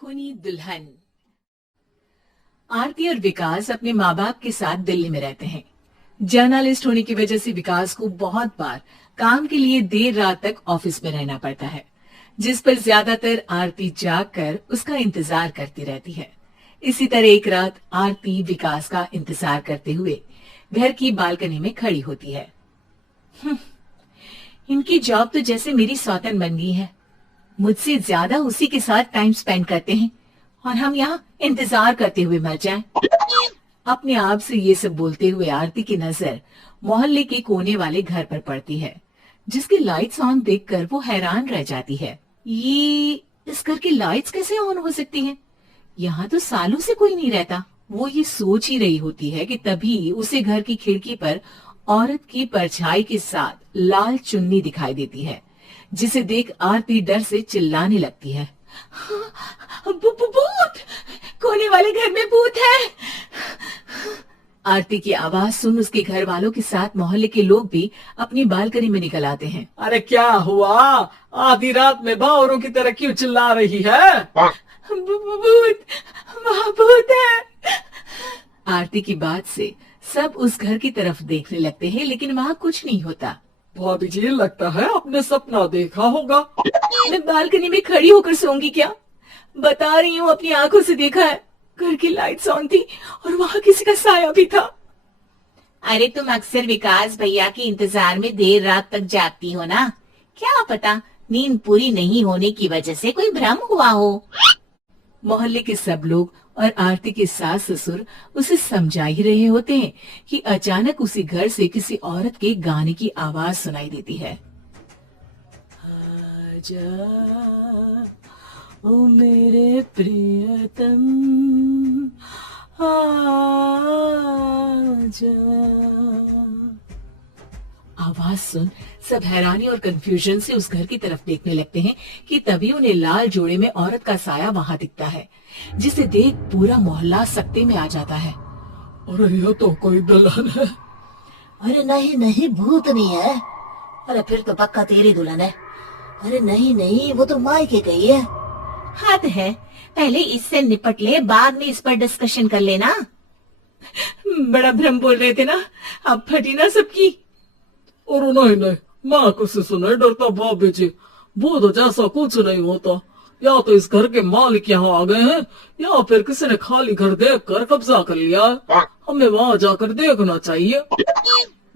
खूनी दुल्हन। आरती और विकास अपने माँ बाप के साथ दिल्ली में रहते हैं। जर्नलिस्ट होने की वजह से विकास को बहुत बार काम के लिए देर रात तक ऑफिस में रहना पड़ता है, जिस पर ज्यादातर आरती जागकर उसका इंतजार करती रहती है। इसी तरह एक रात आरती विकास का इंतजार करते हुए घर की बालकनी में खड़ी होती है। इनकी जॉब तो जैसे मेरी सौतन बन गई है। मुझसे ज्यादा उसी के साथ टाइम स्पेंड करते हैं और हम यहाँ इंतजार करते हुए मर जाएं। अपने आप से ये सब बोलते हुए आरती की नजर मोहल्ले के कोने वाले घर पर पड़ती है, जिसकी लाइट्स ऑन देखकर वो हैरान रह जाती है। ये इस घर की लाइट्स कैसे ऑन हो सकती हैं? यहाँ तो सालों से कोई नहीं रहता। वो ये सोच ही रही होती है कि तभी उसे घर की खिड़की पर औरत की परछाई के साथ लाल चुन्नी दिखाई देती है, जिसे देख आरती डर से चिल्लाने लगती है। भूत! कोने वाले घर में भूत है। आरती की आवाज सुन उसके घर वालों के साथ मोहल्ले के लोग भी अपनी बालकनी में निकल आते हैं। अरे क्या हुआ? आधी रात में बावरों की तरह क्यों चिल्ला रही है? भूत! वहाँ भूत है। आरती की बात से सब उस घर की तरफ देखने लगते हैं, लेकिन वहाँ कुछ नहीं होता। भाभी जी, लगता है आपने सपना देखा होगा। मैं बालकनी में खड़ी होकर सोऊंगी क्या? बता रही हूँ, अपनी आंखों से देखा है। घर की लाइट्स ऑन थी और वहाँ किसी का साया भी था। अरे तुम अक्सर विकास भैया के इंतजार में देर रात तक जागती हो ना, क्या पता नींद पूरी नहीं होने की वजह से कोई भ्रम हुआ हो। मोहल्ले के सब लोग और आरती के सास ससुर उसे समझा ही रहे होते हैं कि अचानक उसी घर से किसी औरत के गाने की आवाज सुनाई देती है। आजा ओ मेरे प्रियतम, आजा। आवाज सुन सब हैरानी और कंफ्यूजन से उस घर की तरफ देखने लगते हैं कि तभी उन्हें लाल जोड़े में औरत का साया वहां दिखता है, जिसे देख पूरा मोहल्ला सकते में आ जाता है। अरे ये तो कोई दुल्हन है। अरे नहीं नहीं, भूत नहीं है। अरे फिर तो पक्का तेरी दुल्हन है। अरे नहीं नहीं, वो तो मायके गई है। हद है, पहले इससे निपट ले, बाद में इस पर डिस्कशन कर लेना। बड़ा भ्रम बोल रहे थे ना, अब फटी ना सबकी। और नहीं नहीं, माँ किसी से नहीं डरता भाभी जी। भूत जैसा कुछ नहीं होता। या तो इस घर के मालिक यहाँ आ गए हैं, या फिर किसी ने खाली घर देख कर कब्जा कर लिया है। हमें वहाँ जाकर देखना चाहिए।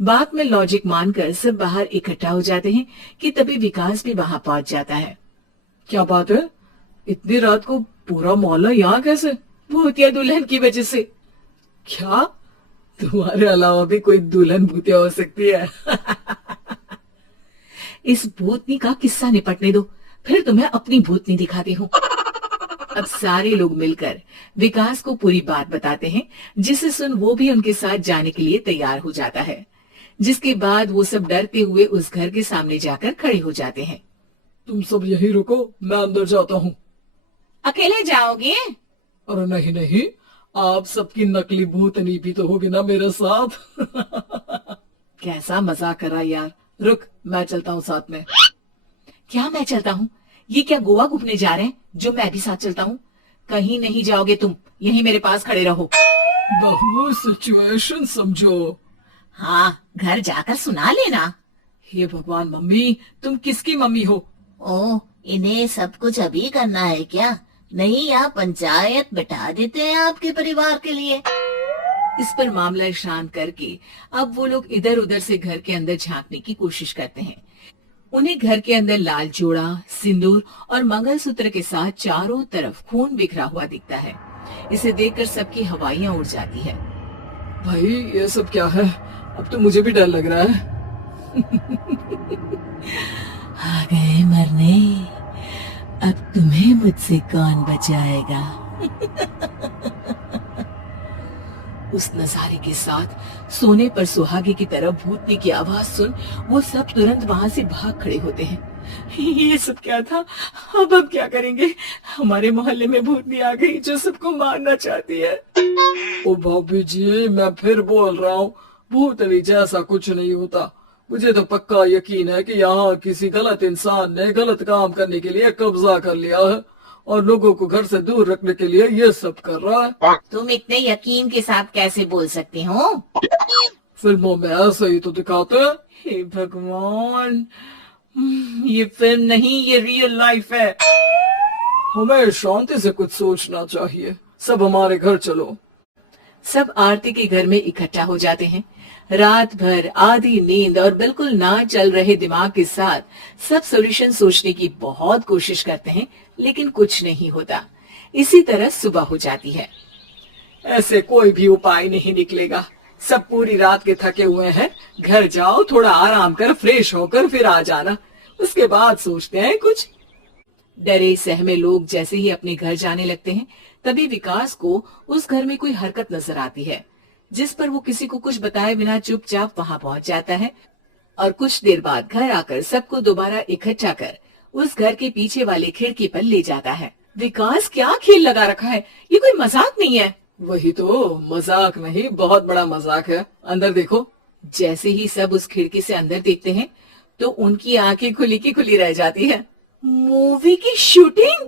बात में लॉजिक मानकर सब बाहर इकट्ठा हो जाते हैं कि तभी विकास भी वहाँ पहुँच जाता है। क्या बात है? इतनी रात को पूरा मोहल्ला यहाँ कैसे? भूतिया दुल्हन की वजह से। क्या तुम्हारे अलावा भी कोई दुल्हन भूतिया हो सकती है? इस भूतनी का किस्सा निपटने दो, फिर तुम्हें अपनी भूतनी दिखाती हूँ। अब सारे लोग मिलकर विकास को पूरी बात बताते हैं, जिसे सुन वो भी उनके साथ जाने के लिए तैयार हो जाता है। जिसके बाद वो सब डरते हुए उस घर के सामने जाकर खड़े हो जाते हैं। तुम सब यही रुको, मैं अंदर जाता हूँ। अकेले जाओगे? अरे नहीं नहीं, आप सबकी नकली भूतनी भी तो होगी ना मेरे साथ। कैसा मजाक कर रहा यार। रुक, मैं चलता हूँ साथ में। क्या मैं चलता हूँ? ये क्या गोवा घूमने जा रहे हैं जो मैं भी साथ चलता हूँ? कहीं नहीं जाओगे तुम, यहीं मेरे पास खड़े रहो। बहू सिचुएशन समझो। हाँ, घर जाकर सुना लेना। हे भगवान, मम्मी तुम किसकी मम्मी हो? ओ, इन्हें सब कुछ अभी करना है क्या? नहीं, यहाँ पंचायत बिठा देते हैं आपके परिवार के लिए। इस पर मामला शांत करके अब वो लोग इधर उधर से घर के अंदर झांकने की कोशिश करते हैं। उन्हें घर के अंदर लाल जोड़ा, सिंदूर और मंगलसूत्र के साथ चारों तरफ खून बिखरा हुआ दिखता है। इसे देखकर सबकी हवाइयां उड़ जाती है। भाई ये सब क्या है? अब तो मुझे भी डर लग रहा है। आ गए मरने, अब तुम्हें मुझसे कौन बचाएगा? उस नजारे के साथ सोने पर सुहागे की तरह भूतनी की आवाज सुन वो सब तुरंत वहां से भाग खड़े होते हैं। ये सब क्या था? अब क्या करेंगे? हमारे मोहल्ले में भूतनी आ गई जो सबको मारना चाहती है। ओ भाभी जी, मैं फिर बोल रहा हूँ, भूतनी जैसा कुछ नहीं होता। मुझे तो पक्का यकीन है कि यहाँ किसी गलत इंसान ने गलत काम करने के लिए कब्जा कर लिया है और लोगों को घर से दूर रखने के लिए ये सब कर रहा है। तुम इतने यकीन के साथ कैसे बोल सकते हो? फिल्मों में ऐसे ही तो दिखाते हैं। हे भगवान, ये फिल्म नहीं, ये रियल लाइफ है। हमें शांति से कुछ सोचना चाहिए। सब हमारे घर चलो। सब आरती के घर में इकट्ठा हो जाते हैं। रात भर आधी नींद और बिल्कुल ना चल रहे दिमाग के साथ सब सॉल्यूशन सोचने की बहुत कोशिश करते हैं, लेकिन कुछ नहीं होता। इसी तरह सुबह हो जाती है। ऐसे कोई भी उपाय नहीं निकलेगा। सब पूरी रात के थके हुए हैं। घर जाओ, थोड़ा आराम कर, फ्रेश होकर फिर आ जाना। उसके बाद सोचते हैं कुछ। डरे सहमे लोग जैसे ही अपने घर जाने लगते हैं, तभी विकास को उस घर में कोई हरकत नजर आती है, जिस पर वो किसी को कुछ बताए बिना चुपचाप वहां पहुंच जाता है और कुछ देर बाद घर आकर सबको दोबारा इकट्ठा कर उस घर के पीछे वाले खिड़की पर ले जाता है। विकास, क्या खेल लगा रखा है? ये कोई मजाक नहीं है। वही तो, मजाक नहीं, बहुत बड़ा मजाक है। अंदर देखो। जैसे ही सब उस खिड़की से अंदर देखते हैं तो उनकी आंखें खुली की खुली रह जाती है। मूवी की शूटिंग?